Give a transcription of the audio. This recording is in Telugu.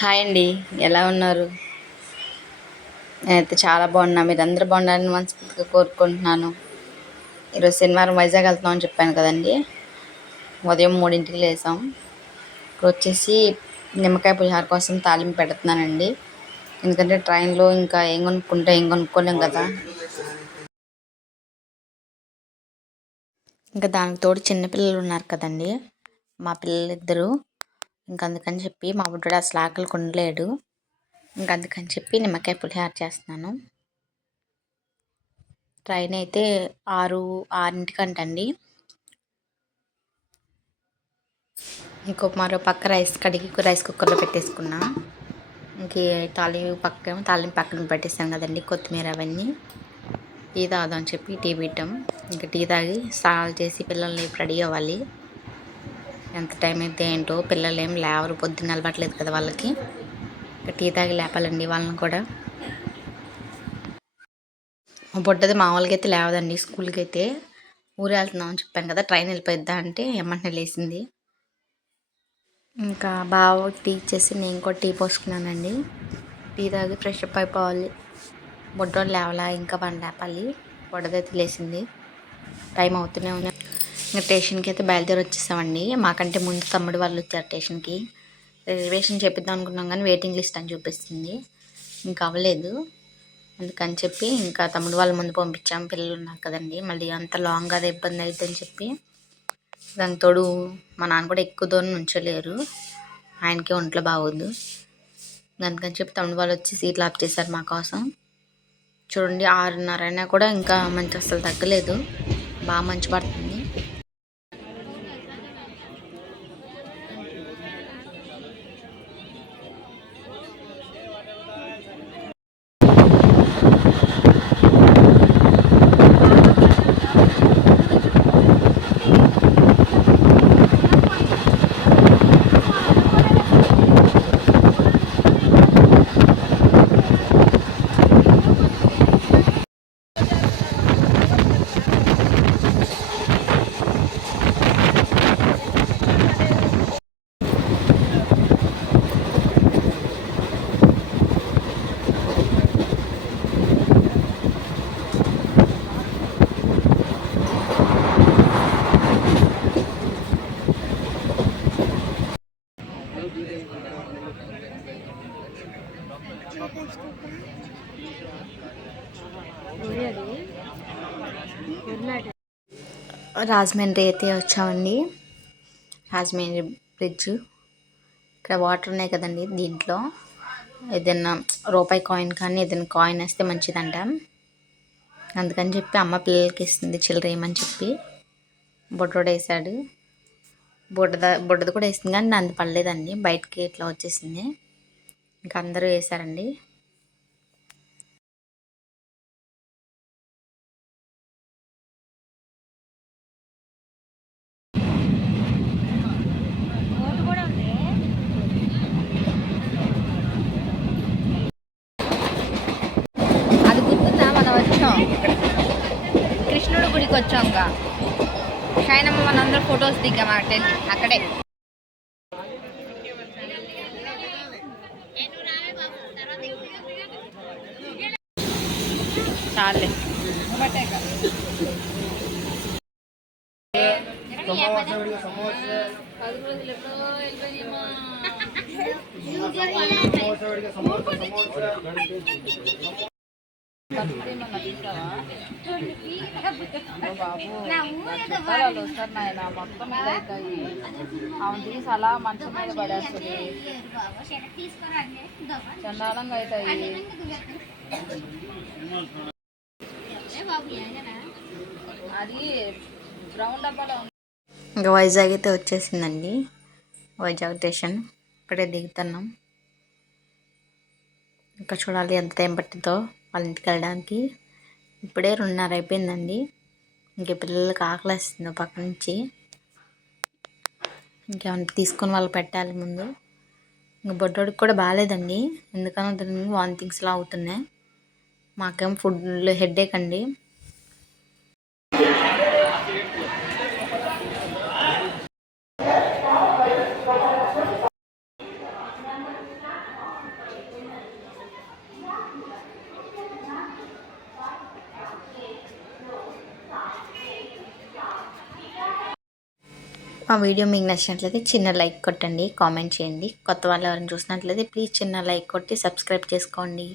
హాయ్ అండి. ఎలా ఉన్నారు? నేనైతే చాలా బాగున్నా. మీరందరూ బాగున్నారని మనస్ఫూర్తిగా కోరుకుంటున్నాను. ఈరోజు శనివారం వైజాగ్ వెళ్తున్నామని చెప్పాను కదండి. ఉదయం 3కి లేసాం. ఇప్పుడు వచ్చేసి నిమ్మకాయ పులిహోర కోసం తాలింపు పెడుతున్నానండి. ఎందుకంటే ట్రైన్లో ఇంకా ఏం కొనుక్కోలేం కదా. ఇంకా దానికి తోడు చిన్నపిల్లలు ఉన్నారు కదండి, మా పిల్లలు ఇద్దరు. అందుకని చెప్పి మా బుడ్డోడు అసలు ఆకలి కొనలేడు. అందుకని చెప్పి నిమ్మకాయ పులిహోర చేస్తున్నాను. ట్రైన్ అయితే 6:06అంటండి. మరో పక్క రైస్ కడిగి రైస్ కుక్కర్లో పెట్టేసుకున్నా. తాలింపు పక్కన పెట్టేసాను కదండి, కొత్తిమీర అవన్నీ. టీ తాగుదామని చెప్పి టీ పెట్టాం. టీ తాగి స్నానాలు చేసి పిల్లల్ని రెడీ అవ్వాలి. ఎంత టైం అయితే ఏంటో, పిల్లలు ఏం లేవరు, పొద్దున్న అలవాట్లేదు కదా వాళ్ళకి. టీ తాగి లేపాలండి వాళ్ళని కూడా. బుడ్డది మామూలుగా అయితే లేవదండి. స్కూల్కి అయితే ఊరు వెళ్తున్నామని చెప్పాను కదా, ట్రైన్ వెళ్ళిపోయిద్దా అంటే ఎమ్మంటే లేచింది. బావ టీ ఇచ్చేసి నేను కూడా టీ పోసుకున్నానండి. టీ తాగి ఫ్రెష్ అప్ అయిపోవాలి. బుడ్డోడు లేవలా, ఇంకా పని లేపాలి. బుడ్డదైతే లేచింది. టైం అవుతూనే ఉంది. స్టేషన్కి అయితే బయలుదేరి వచ్చేసామండి. మాకంటే ముందు తమ్ముడు వాళ్ళు వచ్చారు స్టేషన్కి. రిజర్వేషన్ చెప్పిద్దాం అనుకున్నాం కానీ వెయిటింగ్ లిస్ట్ అని చూపిస్తుంది. అవ్వలేదు. అందుకని చెప్పి తమ్ముడు వాళ్ళ ముందు పంపించాం. పిల్లలు ఉన్నారు కదండి, మళ్ళీ అంత లాంగ్ అదే ఇబ్బంది అవుతుందని చెప్పి. దానికి తోడు మా నాన్న కూడా ఎక్కువ దూరం ఉంచలేరు, ఆయనకే ఒంట్లో బాగోదు. అందుకని చెప్పి తమ్ముడు వాళ్ళు వచ్చి సీట్లు ఆఫ్ చేశారు మా కోసం. చూడండి, 6:30 అయినా కూడా ఇంకా మంచి అసలు తగ్గలేదు. బాగా మంచి పడుతుంది. రాజమండ్రి అయితే వచ్చామండి. రాజమండ్రి బ్రిడ్జ్. ఇక్కడ వాటర్ ఉన్నాయి కదండి, దీంట్లో ఏదైనా రూపాయి కాయిన్ కానీ ఏదైనా కాయిన్ వేస్తే మంచిదంట. అందుకని చెప్పి అమ్మ పిల్లలకి ఇస్తుంది చిల్లర వేయమని చెప్పి. బుడ్డోడు వేసాడు. బుడ్డది కూడా వేసింది కానీ నన్ను పడలేదండి, బయటికి ఇట్లా వచ్చేసింది. అందరూ వేసారండి. అది గుర్తుందా, మనం వచ్చాం కృష్ణుడి గుడికి వచ్చాం. షైనమ్మ మనందరం ఫొటోస్ దిగాం అక్కడే. చాలే బాబు వస్తారు నాయన, మొత్తం మీద అవుతాయి. ఆమె తీసి అలా మంచం మీద పడేస్తుంది, చండాలంగా అవుతాయి. అది బ్రౌన్ డబ్బాలో. వైజాగ్ అయితే వచ్చేసిందండి. వైజాగ్ స్టేషన్ ఇక్కడే దిగుతున్నాం. చూడాలి ఎంత టైం పట్టిందో వాళ్ళ ఇంటికి వెళ్ళడానికి. ఇప్పుడే 2:30 అయిపోయిందండి. పిల్లలకి ఆకలిస్తుంది పక్క నుంచి. ఇంకేమైనా తీసుకొని వాళ్ళు పెట్టాలి ముందు. బొడ్డోడికి కూడా బాగాలేదండి, ఎందుకనో వామిటింగ్స్లా అవుతున్నాయి. మాకేం ఫుడ్ హెడేక్ అండి. మా వీడియో మీకు నచ్చినట్లయితే చిన్న లైక్ కొట్టండి, కామెంట్ చేయండి. కొత్త వాళ్ళు ఎవరైనా చూసినట్లయితే ప్లీజ్ చిన్న లైక్ కొట్టి సబ్స్క్రైబ్ చేసుకోండి.